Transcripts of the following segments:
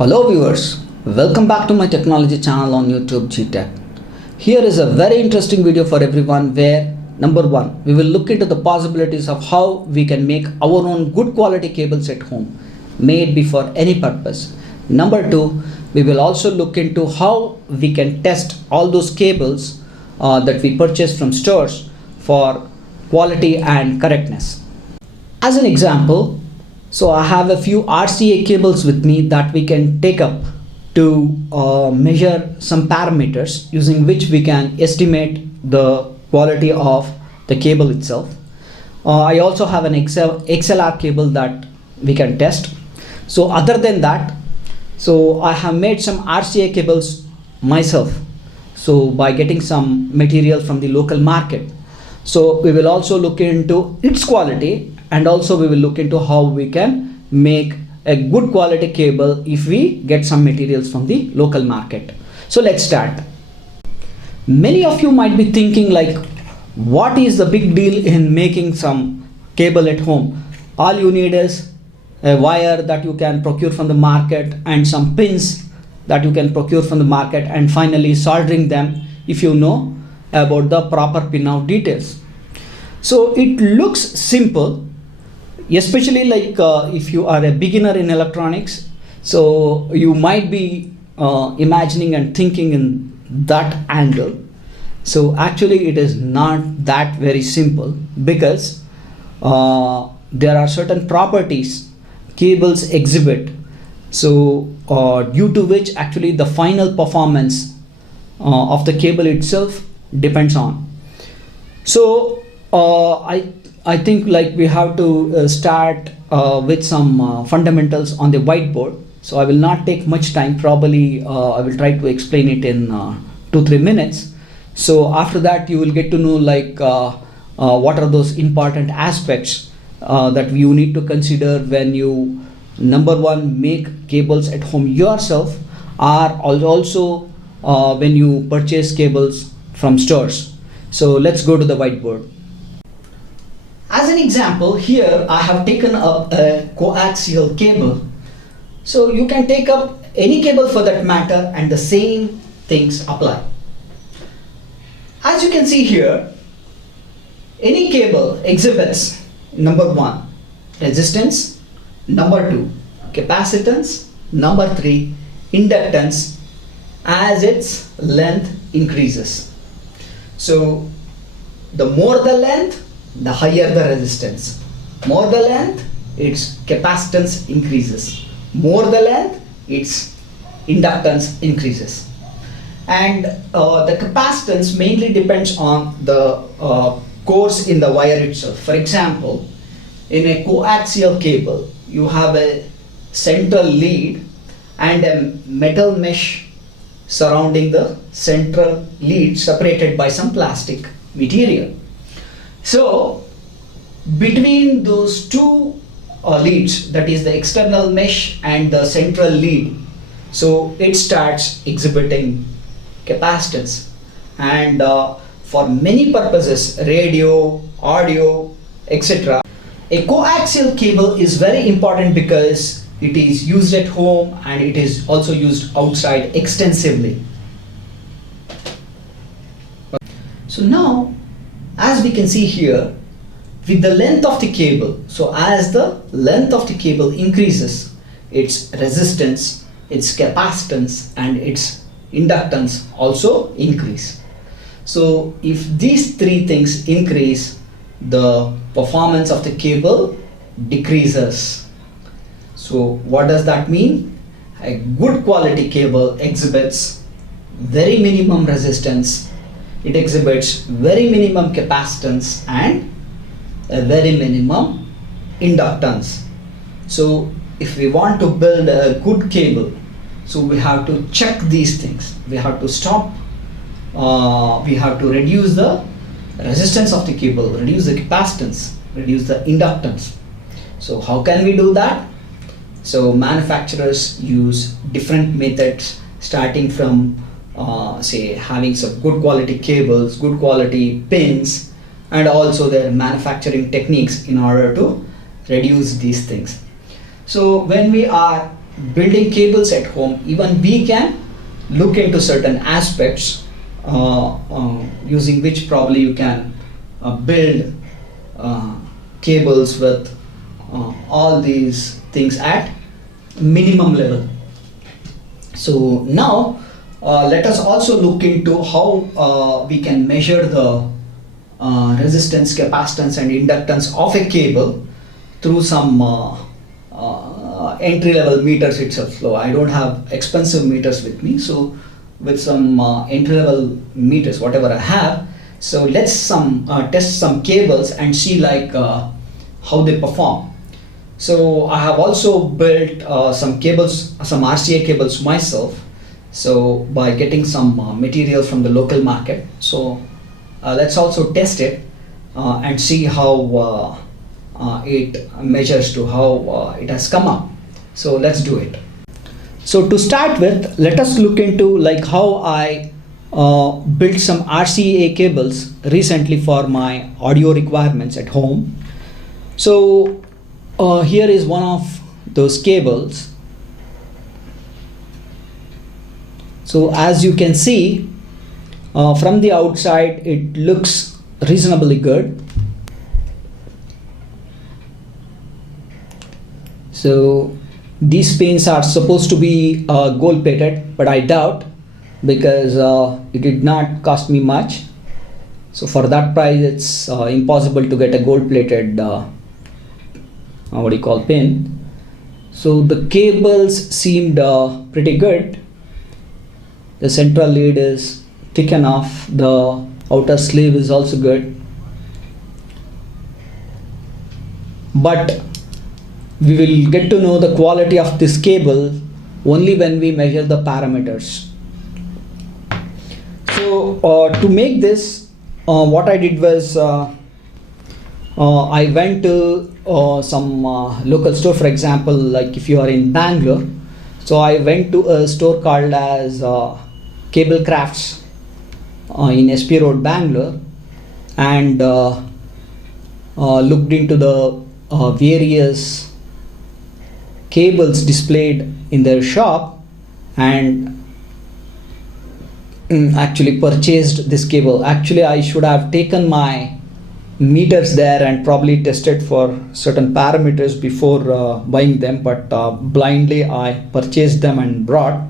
Hello viewers, welcome back to my technology channel on YouTube GTech. Here is a very interesting video for everyone where number one, we will look into the possibilities of how we can make our own good quality cables at home, made before any purpose. Number two, we will also look into how we can test all those cables that we purchase from stores for quality and correctness. As an example, so I have a few RCA cables with me that we can take up to measure some parameters using which we can estimate the quality of the cable itself. I also have an XLR cable that we can test. So other than that, so I have made some RCA cables myself. So by getting some material from the local market. So we will also look into its quality, and also we will look into how we can make a good quality cable if we get some materials from the local market. So let's start. Many of you might be thinking like, what is the big deal in making some cable at home? All you need is a wire that you can procure from the market and some pins that you can procure from the market, and finally soldering them if you know about the proper pin out details. So it looks simple, especially like if you are a beginner in electronics. So you might be imagining and thinking in that angle. So actually it is not that very simple, because there are certain properties cables exhibit, so due to which actually the final performance of the cable itself depends on. So I think like we have to start with some fundamentals on the whiteboard. So I will not take much time, probably I will try to explain it in 2-3 minutes. So after that you will get to know like what are those important aspects that you need to consider when you, number one, make cables at home yourself, or also when you purchase cables from stores. So let's go to the whiteboard. As an example, here I have taken up a coaxial cable. So you can take up any cable for that matter and the same things apply. As you can see here, any cable exhibits number one, resistance, number two, capacitance, number three, inductance as its length increases. So the more the length, the higher the resistance. More the length, its capacitance increases. More the length, its inductance increases. And the capacitance mainly depends on the cores in the wire itself. For example, in a coaxial cable, you have a central lead and a metal mesh surrounding the central lead, separated by some plastic material. So between those two leads, that is the external mesh and the central lead, so it starts exhibiting capacitance. And for many purposes, radio, audio, etc., a coaxial cable is very important because it is used at home and it is also used outside extensively. So now, as we can see here, with the length of the cable, so as the length of the cable increases, its resistance, its capacitance and its inductance also increase. So if these three things increase, the performance of the cable decreases. So what does that mean? A good quality cable exhibits very minimum resistance, it exhibits very minimum capacitance and a very minimum inductance. So if we want to build a good cable, so we have to check these things. We have to stop, we have to reduce the resistance of the cable, reduce the capacitance, reduce the inductance. So how can we do that? So manufacturers use different methods, starting from say having some good quality cables, good quality pins, and also their manufacturing techniques in order to reduce these things. So when we are building cables at home, even we can look into certain aspects using which probably you can build cables with all these things at minimum level. So now let us also look into how we can measure the resistance, capacitance and inductance of a cable through some entry level meters itself. So I don't have expensive meters with me, so with some entry level meters whatever I have, so let's test some cables and see like how they perform. So I have also built some cables, some RCA cables myself, so by getting some material from the local market. So let's also test it and see how it measures to how it has come up. So let's do it. So to start with, let us look into like how I built some RCA cables recently for my audio requirements at home. So here is one of those cables. So as you can see from the outside, it looks reasonably good. So these pins are supposed to be gold plated, but I doubt, because it did not cost me much. So for that price it's impossible to get a gold plated pin. So the cables seemed pretty good. The central lead is thick enough, the outer sleeve is also good, but we will get to know the quality of this cable only when we measure the parameters. So to make this, what I did was I went to some local store. For example, like if you are in Bangalore, so I went to a store called as Cable Crafts in SP Road, Bangalore, and looked into the various cables displayed in their shop and actually purchased this cable. Actually I should have taken my meters there and probably tested for certain parameters before buying them, but blindly I purchased them and brought.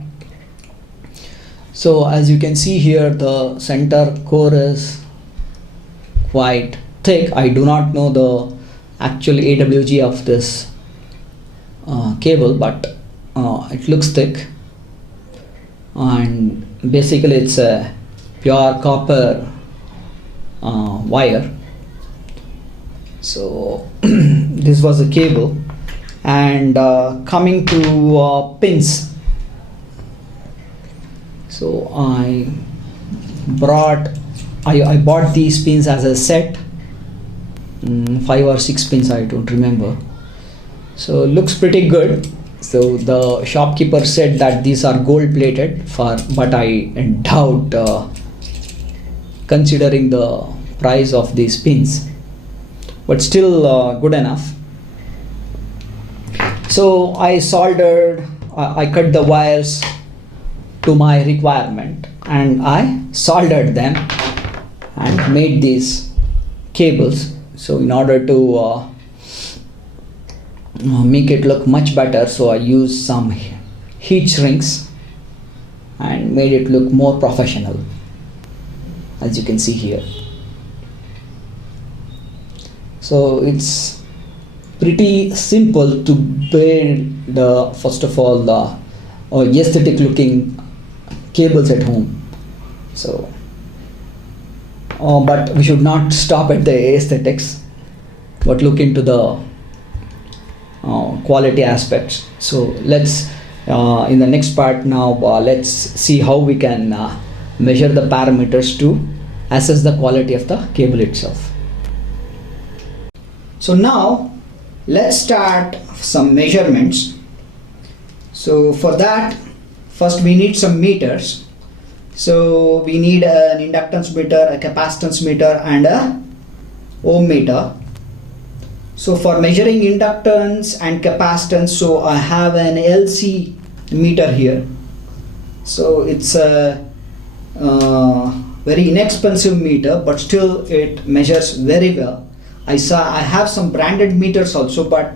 So as you can see here, the center core is quite thick. I do not know the actual AWG of this cable, but it looks thick, and basically it's a pure copper wire. So this was a cable, and coming to pins, so I bought these pins as a set, 5 or 6 pins, I don't remember. So looks pretty good. So the shopkeeper said that these are gold plated, but I doubt considering the price of these pins, but still good enough. So I soldered, I cut the wires to my requirement and I soldered them and made these cables. So in order to make it look much better, so I used some heat shrinks and made it look more professional, as you can see here. So it's pretty simple to build first of all aesthetic looking cables at home. So but we should not stop at the aesthetics, but look into the quality aspects. So let's in the next part now let's see how we can measure the parameters to assess the quality of the cable itself. So now let's start some measurements. So for that, first we need some meters. So we need an inductance meter, a capacitance meter and a ohm meter. So for measuring inductance and capacitance, so I have an LC meter here. So it's a very inexpensive meter, but still it measures very well. I have some branded meters also, but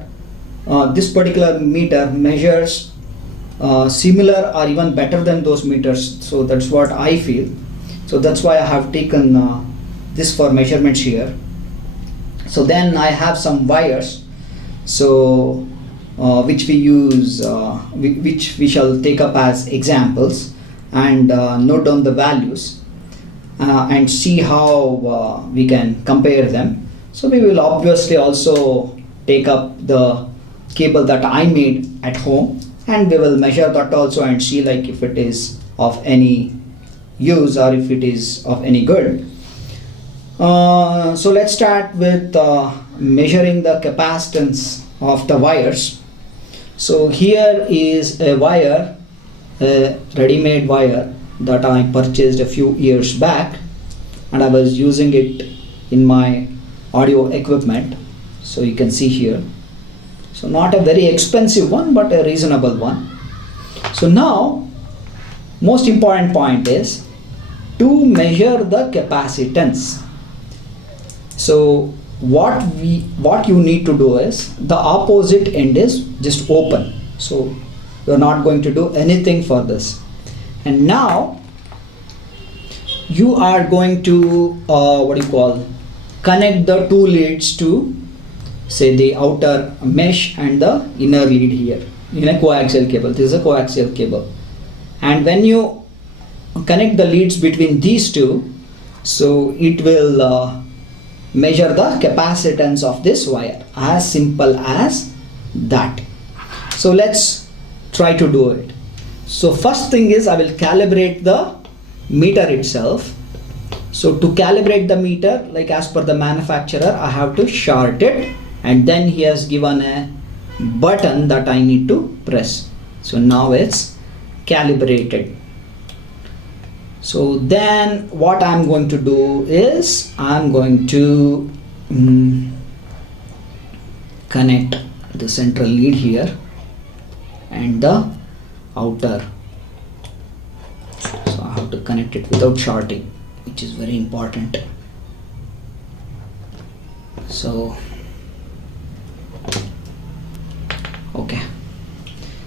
this particular meter measures similar or even better than those meters. So that's what I feel. So that's why I have taken this for measurements here. So then I have some wires, so which we use, which we shall take up as examples and note down the values and see how we can compare them. So we will obviously also take up the cable that I made at home, and we will measure that also and see like if it is of any use or if it is of any good. So let's start with measuring the capacitance of the wires. So here is a wire, a ready-made wire that I purchased a few years back, and I was using it in my audio equipment. So you can see here, so not a very expensive one but a reasonable one. So now most important point is to measure the capacitance. So what you need to do is the opposite end is just open, so you're not going to do anything for this. And now you are going to connect the two leads to, say, the outer mesh and the inner lead here in a coaxial cable. This is a coaxial cable, and when you connect the leads between these two, so it will measure the capacitance of this wire. As simple as that. So let's try to do it. So first thing is I will calibrate the meter itself. So to calibrate the meter, like as per the manufacturer, I have to short it, and then he has given a button that I need to press. So now it's calibrated. So then what I'm going to do is I'm going to connect the central lead here and the outer. So I have to connect it without shorting, which is very important. So okay,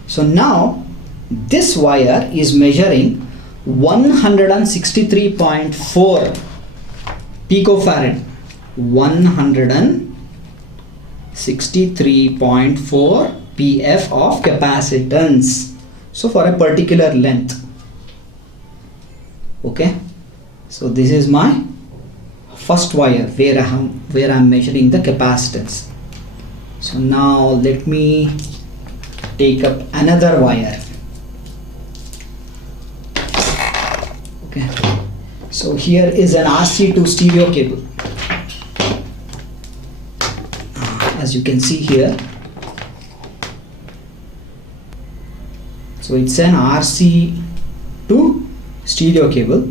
so now this wire is measuring 163.4 picofarad, 163.4 pf of capacitance, so for a particular length. Okay, so this is my first wire where I'm measuring the capacitance. So now let me take up another wire. Okay, so here is an RC to stereo cable. As you can see here, so it's an RC to stereo cable,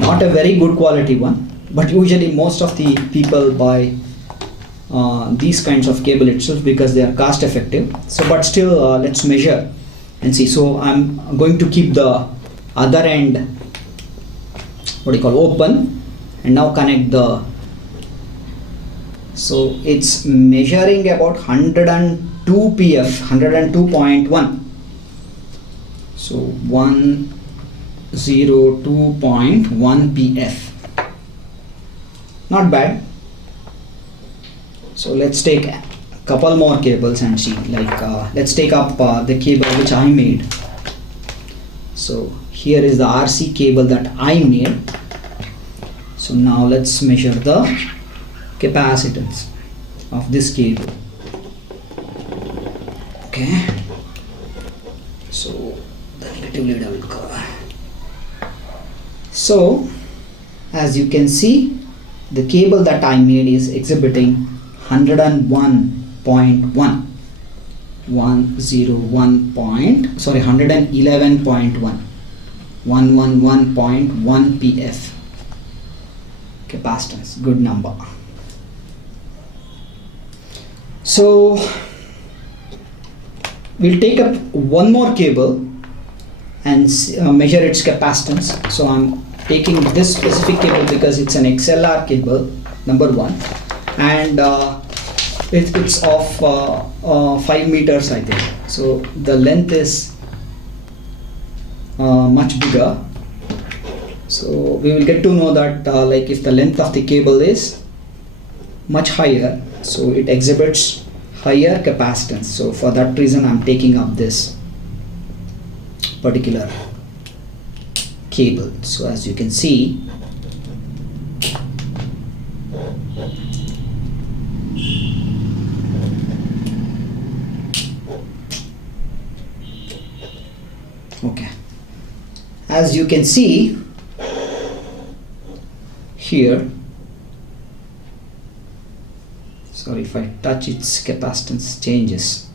not a very good quality one, but usually most of the people buy these kinds of cable itself because they are cost effective. So but still let's measure and see. So I'm going to keep the other end open, and now connect the, so it's measuring about 102 pf, 102.1, so 102.1 pf, not bad. So let's take a couple more cables and see, like let's take up the cable which I made. So here is the RC cable that I made. So now let's measure the capacitance of this cable. Okay, so the negative lead I will cover. So as you can see, the cable that I made is exhibiting 111.1 111.1 pf capacitance, good number. So we'll take up one more cable and measure its capacitance. So I'm taking this specific cable because it's an XLR cable, number one, and it's of 5 meters, I think. So the length is much bigger. So we will get to know that like if the length of the cable is much higher, so it exhibits higher capacitance. So for that reason I'm taking up this particular cable. So as you can see, okay, as you can see here, sorry, if I touch its capacitance changes.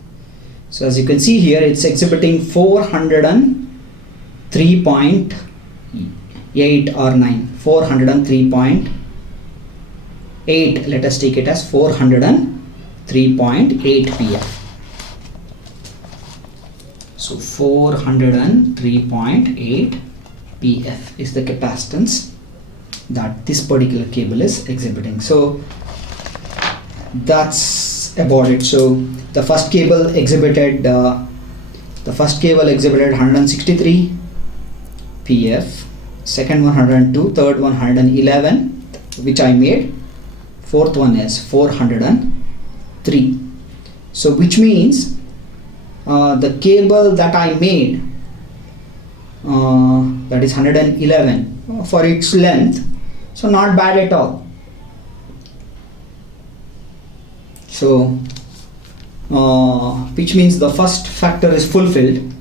So as you can see here, it's exhibiting 403.8 or 9, 403.8, let us take it as 403.8 pf. So 403.8 pf is the capacitance that this particular cable is exhibiting. So that's about it. So the first cable exhibited 163 pf, second one 102, third one 111, which I made, fourth one is 403. So which means the cable that I made, that is 111 for its length, so not bad at all. So which means the first factor is fulfilled.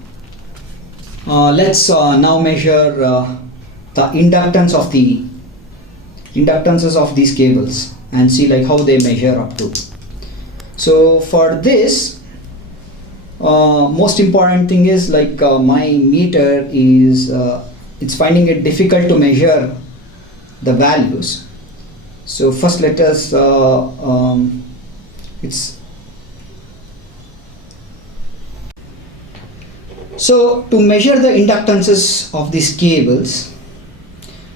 Let's now measure the inductances of these cables and see like how they measure up to. So for this, most important thing is like my meter is it's finding it difficult to measure the values. So first let us so to measure the inductances of these cables,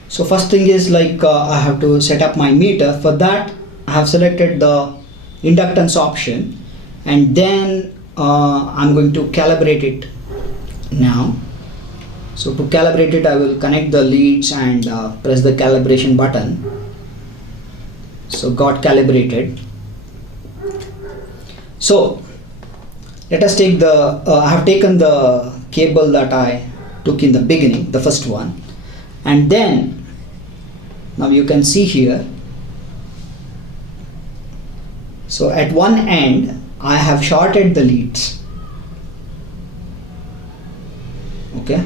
so first thing is like I have to set up my meter. For that I have selected the inductance option, and then I'm going to calibrate it now. So to calibrate it, I will connect the leads and press the calibration button. So got calibrated. So let us take the I have taken the cable that I took in the beginning, the first one, and then now you can see here, so at one end I have shorted the leads. Okay,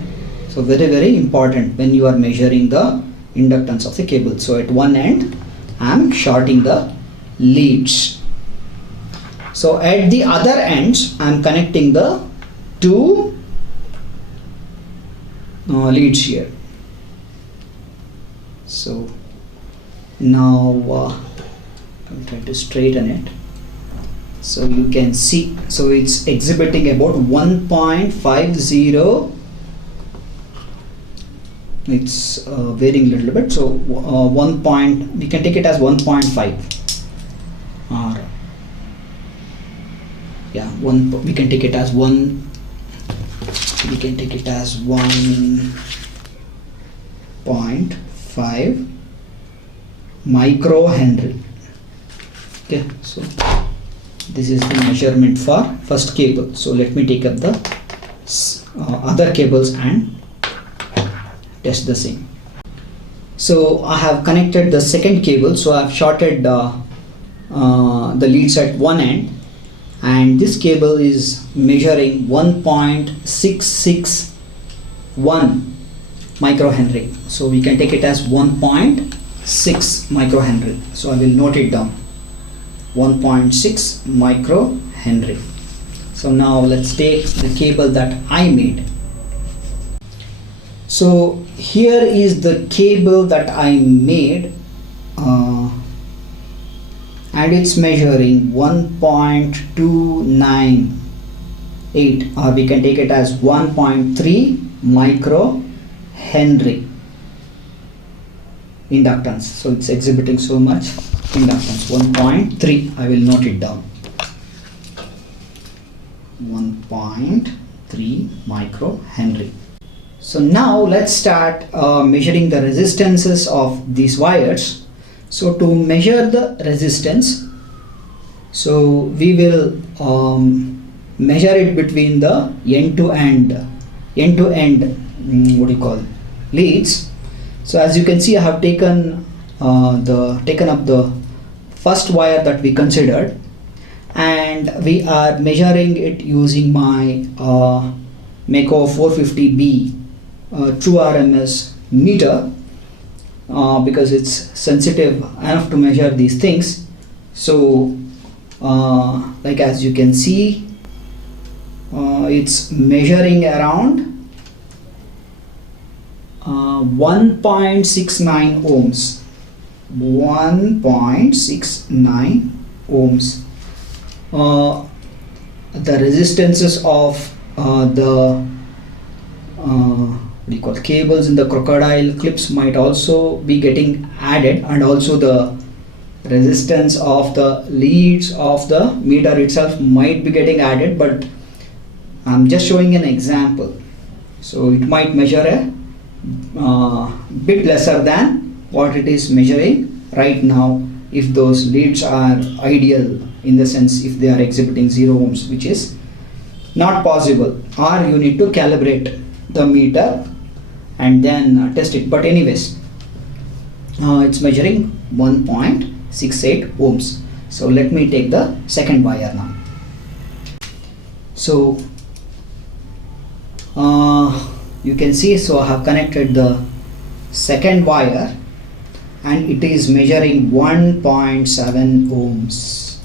so very important when you are measuring the inductance of the cable. So at one end I am shorting the leads. So at the other ends I am connecting the two leads here. So now I'm trying to straighten it. So you can see, so it's exhibiting about 1.50. It's varying a little bit. So we can take it as 1.5 or yeah, we can take it as 1.5 microhenry. Okay, so this is the measurement for first cable. So let me take up the other cables and test the same. So I have connected the second cable. So I have shorted the leads at one end, and this cable is measuring 1.661 microhenry. So we can take it as 1.6 microhenry. So I will note it down, 1.6 microhenry. So now let's take the cable that I made. So here is the cable that I made, and it's measuring 1.298, or we can take it as 1.3 micro Henry inductance. So it's exhibiting so much inductance, 1.3. I will note it down, 1.3 micro Henry. So now let's start measuring the resistances of these wires. So to measure the resistance, so we will measure it between the end-to-end leads. So as you can see, I have taken up the first wire that we considered, and we are measuring it using my Mako 450B true RMS meter, because it's sensitive enough to measure these things. So like as you can see, it's measuring around 1.69 ohms. 1.69 ohms. The resistances of the cables in the crocodile clips might also be getting added, and also the resistance of the leads of the meter itself might be getting added, but I'm just showing an example. So it might measure a bit lesser than what it is measuring right now if those leads are ideal, in the sense if they are exhibiting 0 ohms, which is not possible, or you need to calibrate the meter and then test it. But anyways, it's measuring 1.68 ohms. So let me take the second wire now. So you can see, so I have connected the second wire, and it is measuring 1.7 ohms.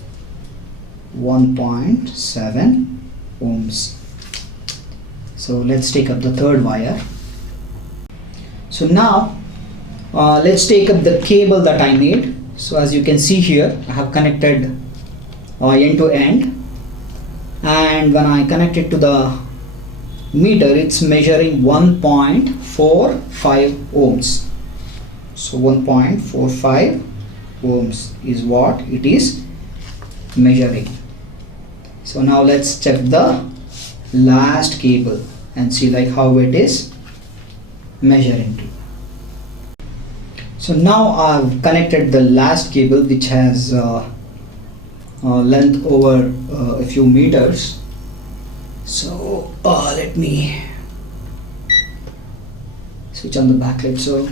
1.7 ohms. So let's take up the third wire. So now let's take up the cable that I made. So as you can see here, I have connected end to end, and when I connect it to the meter, it's measuring 1.45 ohms. So 1.45 ohms is what it is measuring. So now let's check the last cable and see like how it is measuring to. So now I've connected the last cable, which has length over a few meters. So let me switch on the backlight. So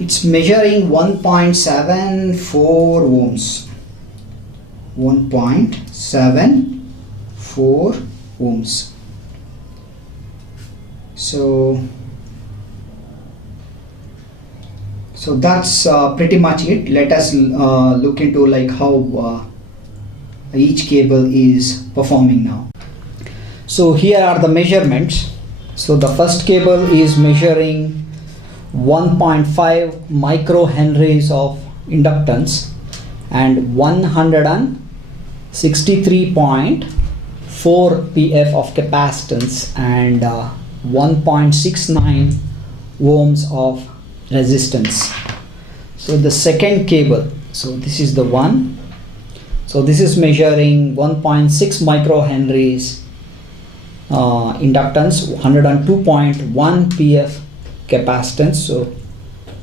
it's measuring 1.74 ohms. 1.74 ohms. So that's pretty much it. Let us look into like how each cable is performing now. So here are the measurements. So the first cable is measuring 1.5 microhenries of inductance and 163.4 pf of capacitance and 1.69 ohms of resistance. So the second cable, so this is the one. So this is measuring 1.6 microhenries inductance, 102.1 pf capacitance, so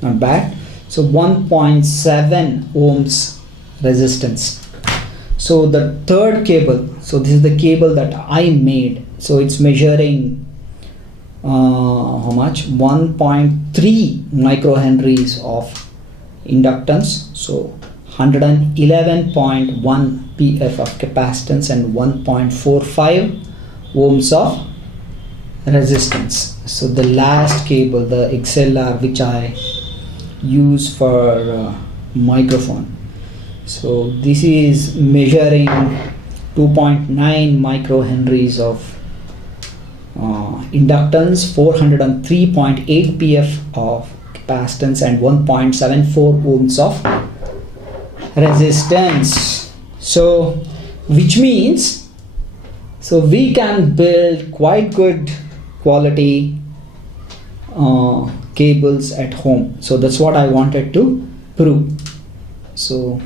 not bad. So 1.7 ohms resistance. So the third cable, so this is the cable that I made. So it's measuring how much? 1.3 microhenries of inductance, so 111.1 pf of capacitance and 1.45 ohms of resistance. So the last cable, the XLR, which I use for microphone, so this is measuring 2.9 microhenries of inductance, 403.8 pf of capacitance and 1.74 ohms of resistance. So which means, so we can build quite good quality cables at home. So that's what I wanted to prove. So,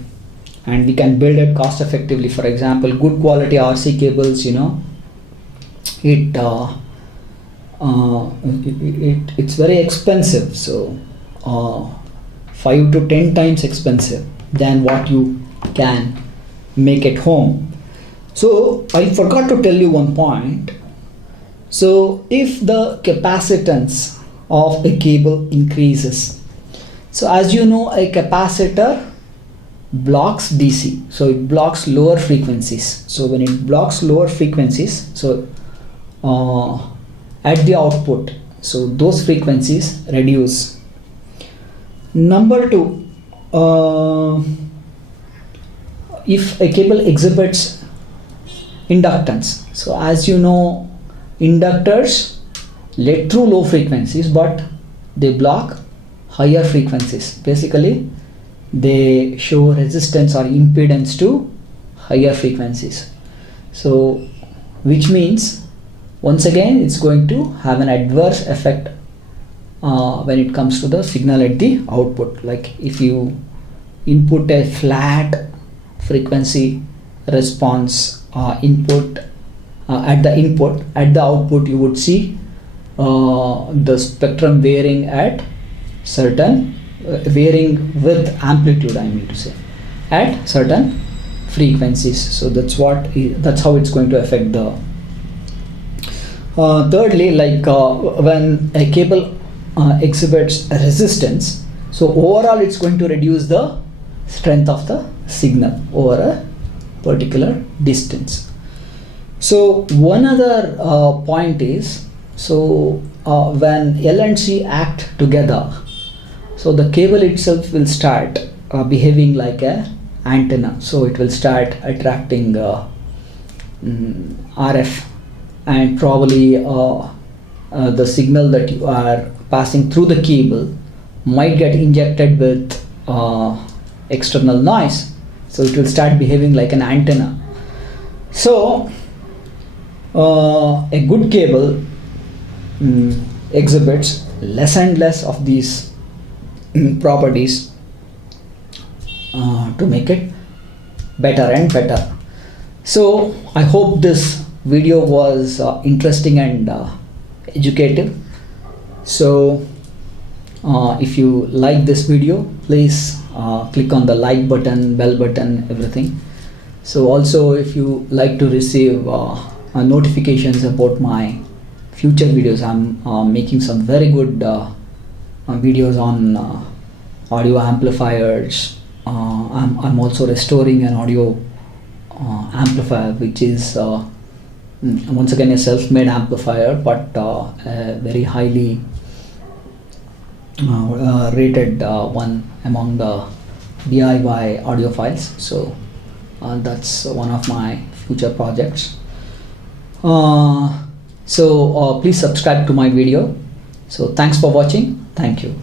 and we can build it cost effectively. For example, good quality RC cables, you know, it's very expensive. So 5 to 10 times expensive than what you can make at home. So I forgot to tell you one point. So if the capacitance of a cable increases, so as you know, a capacitor blocks DC, so it blocks lower frequencies. So when it blocks lower frequencies, so at the output, so those frequencies reduce. Number two, if a cable exhibits inductance, so as you know, inductors let through low frequencies, but they block higher frequencies. Basically, they show resistance or impedance to higher frequencies. So which means, once again, it's going to have an adverse effect when it comes to the signal at the output. Like if you input a flat frequency response input at the input, at the output you would see the spectrum varying at certain varying with amplitude, I mean to say, at certain frequencies. So that's how it's going to affect the thirdly, like when a cable exhibits resistance, so overall it's going to reduce the strength of the signal over a particular distance. So one other point is, so when L and C act together, so the cable itself will start behaving like a antenna. So it will start attracting RF, and probably the signal that you are passing through the cable might get injected with external noise. So it will start behaving like an antenna. So a good cable exhibits less and less of these properties to make it better and better. So I hope this video was interesting and educative. So if you like this video, please click on the like button, bell button, everything. So also, if you like to receive notifications about my future videos, I'm making some very good videos on audio amplifiers. I'm also restoring an audio amplifier, which is once again a self-made amplifier, but a very highly rated one among the DIY audiophiles. So that's one of my future projects. So please subscribe to my video. So thanks for watching. Thank you.